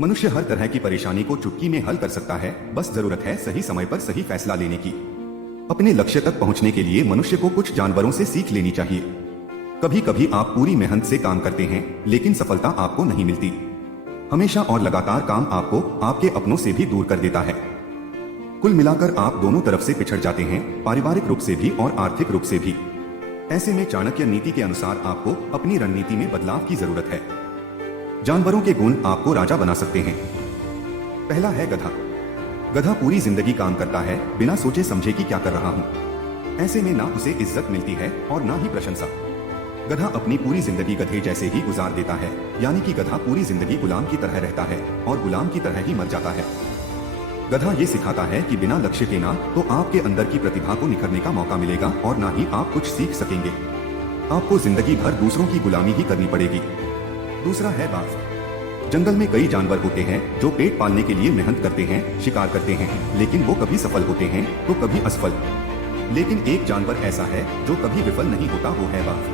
मनुष्य हर तरह की परेशानी को चुटकी में हल कर सकता है, बस जरूरत है सही समय पर सही फैसला लेने की। अपने लक्ष्य तक पहुंचने के लिए मनुष्य को कुछ जानवरों से सीख लेनी चाहिए। कभी कभी आप पूरी मेहनत से काम करते हैं, लेकिन सफलता आपको नहीं मिलती। हमेशा और लगातार काम आपको आपके अपनों से भी दूर कर देता है। कुल मिलाकर आप दोनों तरफ से पिछड़ जाते हैं, पारिवारिक रूप से भी और आर्थिक रूप से भी। ऐसे में चाणक्य नीति के अनुसार आपको अपनी रणनीति में बदलाव की जरूरत है। जानवरों के गुण आपको राजा बना सकते हैं। पहला है गधा। गधा पूरी जिंदगी काम करता है, बिना सोचे समझे कि क्या कर रहा हूं। ऐसे में ना उसे इज्जत मिलती है और ना ही प्रशंसा। गधा अपनी पूरी जिंदगी गधे जैसे ही गुजार देता है, यानी कि गधा पूरी जिंदगी गुलाम की तरह रहता है और गुलाम की तरह ही मर जाता है। गधा ये सिखाता है कि बिना लक्ष्य के ना तो आपके अंदर की प्रतिभा को निखरने का मौका मिलेगा और ना ही आप कुछ सीख सकेंगे। आपको जिंदगी भर दूसरों की गुलामी ही करनी पड़ेगी। दूसरा है बाज। जंगल में कई जानवर होते हैं जो पेट पालने के लिए मेहनत करते हैं, शिकार करते हैं, लेकिन वो कभी सफल होते हैं तो कभी असफल। लेकिन एक जानवर ऐसा है जो कभी विफल नहीं होता, वो है बाज।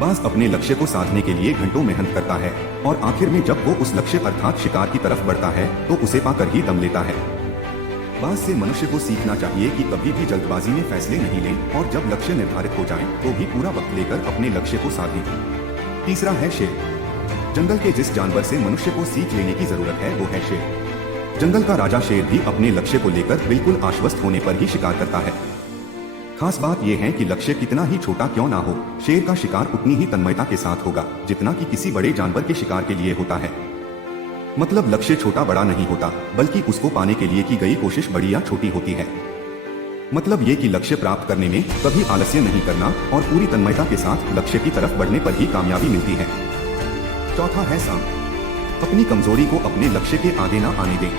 बाज अपने लक्ष्य को साधने के लिए घंटों मेहनत करता है और आखिर में जब वो उस लक्ष्य अर्थात शिकार की तरफ बढ़ता है तो उसे पाकर ही दम लेता है। बाज से मनुष्य को सीखना चाहिए कि कभी भी जल्दबाजी में फैसले नहीं लें और जब लक्ष्य निर्धारित हो जाए तो भी पूरा वक्त लेकर अपने लक्ष्य को साधें। तीसरा है शेर। जंगल के जिस जानवर से मनुष्य को सीख लेने की जरूरत है वो है शेर। जंगल का राजा शेर भी अपने लक्ष्य को लेकर बिल्कुल आश्वस्त होने पर ही शिकार करता है। खास बात यह है कि लक्ष्य कितना ही छोटा क्यों ना हो, शेर का शिकार उतनी ही तन्मयता के साथ होगा जितना कि किसी बड़े जानवर के शिकार के लिए होता है। मतलब लक्ष्य छोटा बड़ा नहीं होता, बल्कि उसको पाने के लिए की गई कोशिश बड़ी या छोटी होती है। मतलब ये कि लक्ष्य प्राप्त करने में कभी आलस्य नहीं करना और पूरी तन्मयता के साथ लक्ष्य की तरफ बढ़ने पर ही कामयाबी मिलती है। चौथा है सांप। अपनी कमजोरी को अपने लक्ष्य के आगे ना आने दें।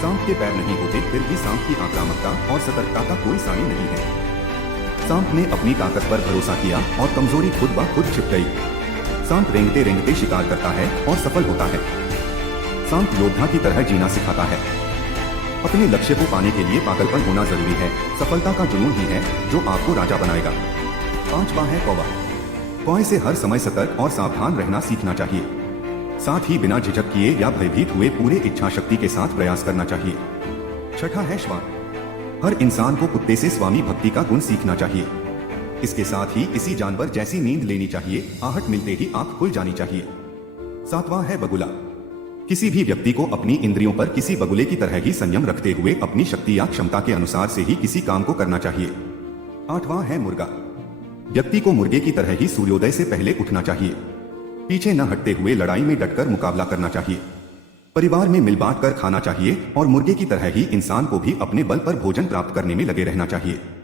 सांप के पैर नहीं होते, फिर भी सांप की आक्रामकता और सतर्कता का कोई सानी नहीं है। सांप ने अपनी ताकत पर भरोसा किया और कमजोरी खुद ब खुद छिप गई। सांप रेंगते रेंगते शिकार करता है और सफल होता है। सांप योद्धा की तरह जीना सिखाता है। अपने लक्ष्य को पाने के लिए पागलपन होना जरूरी है, सफलता का जुनून ही है जो आपको राजा बनाएगा। पांचवा है कौवा। कौवे से हर समय सतर्क और सावधान रहना सीखना चाहिए। साथ ही बिना झिझक किए या भयभीत हुए पूरे इच्छा शक्ति के साथ प्रयास करना चाहिए। छठा है श्वान। हर इंसान को कुत्ते से स्वामी भक्ति का गुण सीखना चाहिए। इसके साथ ही इसी जानवर जैसी नींद लेनी चाहिए, आहट मिलते ही आंख खुल जानी चाहिए। सातवां है बगुला। किसी भी व्यक्ति को अपनी इंद्रियों पर किसी बगुले की तरह ही संयम रखते हुए अपनी शक्ति या क्षमता के अनुसार से ही किसी काम को करना चाहिए। आठवां है मुर्गा। व्यक्ति को मुर्गे की तरह ही सूर्योदय से पहले उठना चाहिए। पीछे न हटते हुए लड़ाई में डटकर मुकाबला करना चाहिए। परिवार में मिल बांट कर खाना चाहिए और मुर्गे की तरह ही इंसान को भी अपने बल पर भोजन प्राप्त करने में लगे रहना चाहिए।